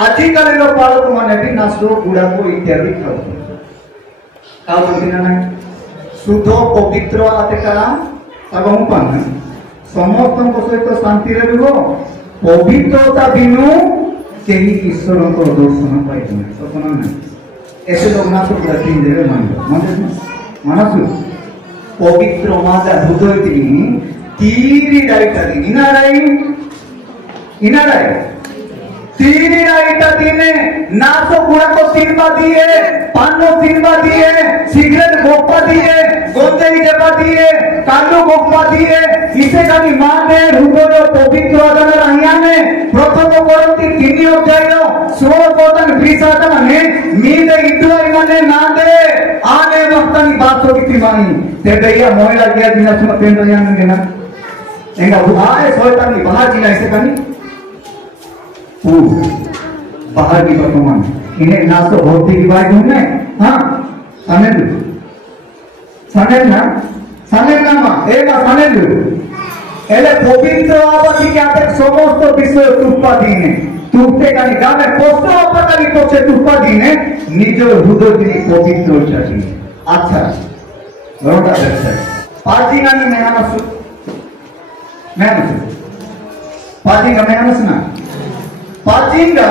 आजिकल बालक मैंने भी नाचो गुड़ा को इत्यादि खाऊ ना शुद्ध पवित्र आतेका समस्त सहित शांति पवित्रता बिनु कहीं ईश्वर को दर्शन पाई ऐसे लोग नाचो गुड़ा तीन जगह मनसु पवित्र माता हृदय तीरी डाइटा इनाराई तीरी डाइटा दिने नाचो गुड़ा को तिरपा दिए पानो तिरपा दिए सिगरेट गोपा दिए गोंदे जपा दिए कालू गोपा दिए इसे कभी माने हृदय पवित्र आदन रहिया में प्रथम करंती तीनी अध्याय 16 पदन 20 आदन में मीदे इतुआई माने ना दे आने वक्तनी बातों की तिमानी ते गया मोइला गया दिना सुन पेन रहिया में ना एंगा बुआए शैतानी बाहर जिला ऐसे कनी बाहर की वर्तमान इन्हें नाचो भौतिक बात घूमने हाँ सानेल ना माँ एक सानेल एले पवित्र आवाज़ क्या तक समस्त विषय तुप्पा दीने तुप्पे का निकाल में पोस्टर आवाज़ का निकोचे तुप्पा दीने निजो हृदय की पवित्र चाहिए अच्छा रोटा देखते पार्टी ना नहीं मैं पार्टी का मैं ना पाचिंगा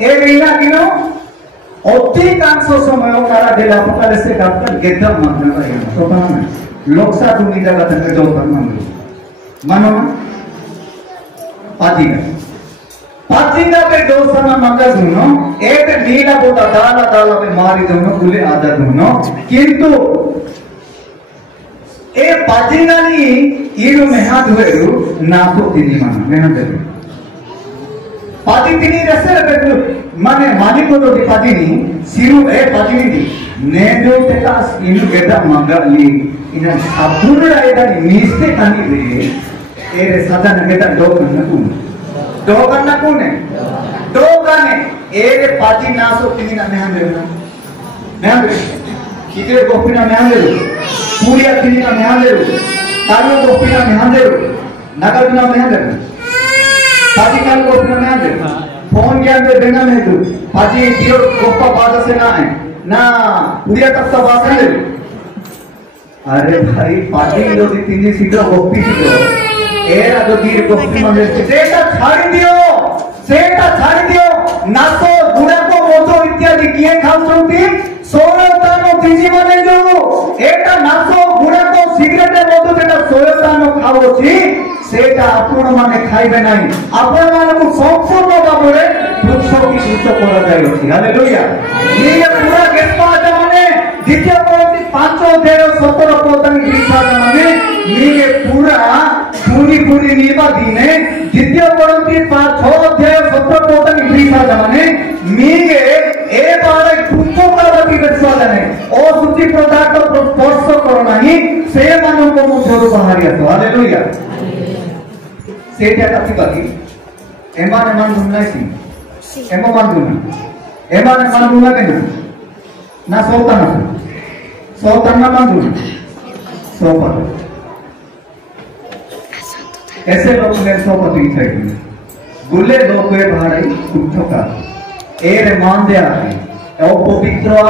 ए रीना किनो अधिकांश समय कारा डेला पकाले से डॉक्टर गेद्दा मारना रहेगा तो कहां लोकसा दुनी जगह तक दो करना मानो पाचिंगा पे दो समय मंगा सुनो एक नीला बोटा दाला दाला पे मारी दोनों कुले आधा दोनों किंतु ए पाचिंगा नी इरु में हाथ हुए ना तो तिनी माना मैंने देखो पाती तिनी रसे रखो माने मानी को तो पाती नहीं सिरु ए पाती नहीं थी ने जो तेकास इनु गेदा मंगली इना साबुन रायदा नीस्ते कानी दे ए रे सादा नगेदा दो करना कौन है दो काने ए रे पाती ना सो तिनी ना ने हम किते गोपिना ने हम पूरिया तिनी ना ने हम तालो गोपिना ने हम नगर ना ने हम पाजी काल को अपना ना दे फोन के अंदर देना नहीं तू पाजी कियो गोपा बाजा से ना है ना पूरिया तक सब बात है अरे भाई पाजी लोग तीन सीटर गोपी थी एरा जो दी गोपी मंदिर से सेटा छाड़ दियो नाचो गुड़ा को मोतो इत्यादि किए खाउछंती सोयतानो तीजी माने जो एटा नाचो गुड़ा को सिगरेट मोतो तेटा सोयतानो खाओछि सेटा आपण माने खाइबे नाही आपण माने को संपूर्ण भाबरे वृक्ष की सूच करा जाय अछि हालेलुया ये पूरा गेस्पा माने द्वितीय कोरिन्थी 5 अध्याय 17 पद की विचार माने ये पूरा पूरी निबा दिने द्वितीय कोरिन्थी 6 अध्याय 17 पद की विचार माने मीगे ए बारे कुत्तोकावती विश्वासने ओ शुद्धि पदार्थ को स्पर्श करो नाही से मानो को मुझरो बाहर आतो हालेलुया सेटा कति बाकी एमान मान दुना सी एमा मान दुना एमान मान दुना केना ना सौता मान दुना सौपा ऐसे लोग ने सौपति चाहिए गुले लोग के भाई कुत्थों का ए रे मान दे आ ओ पवित्र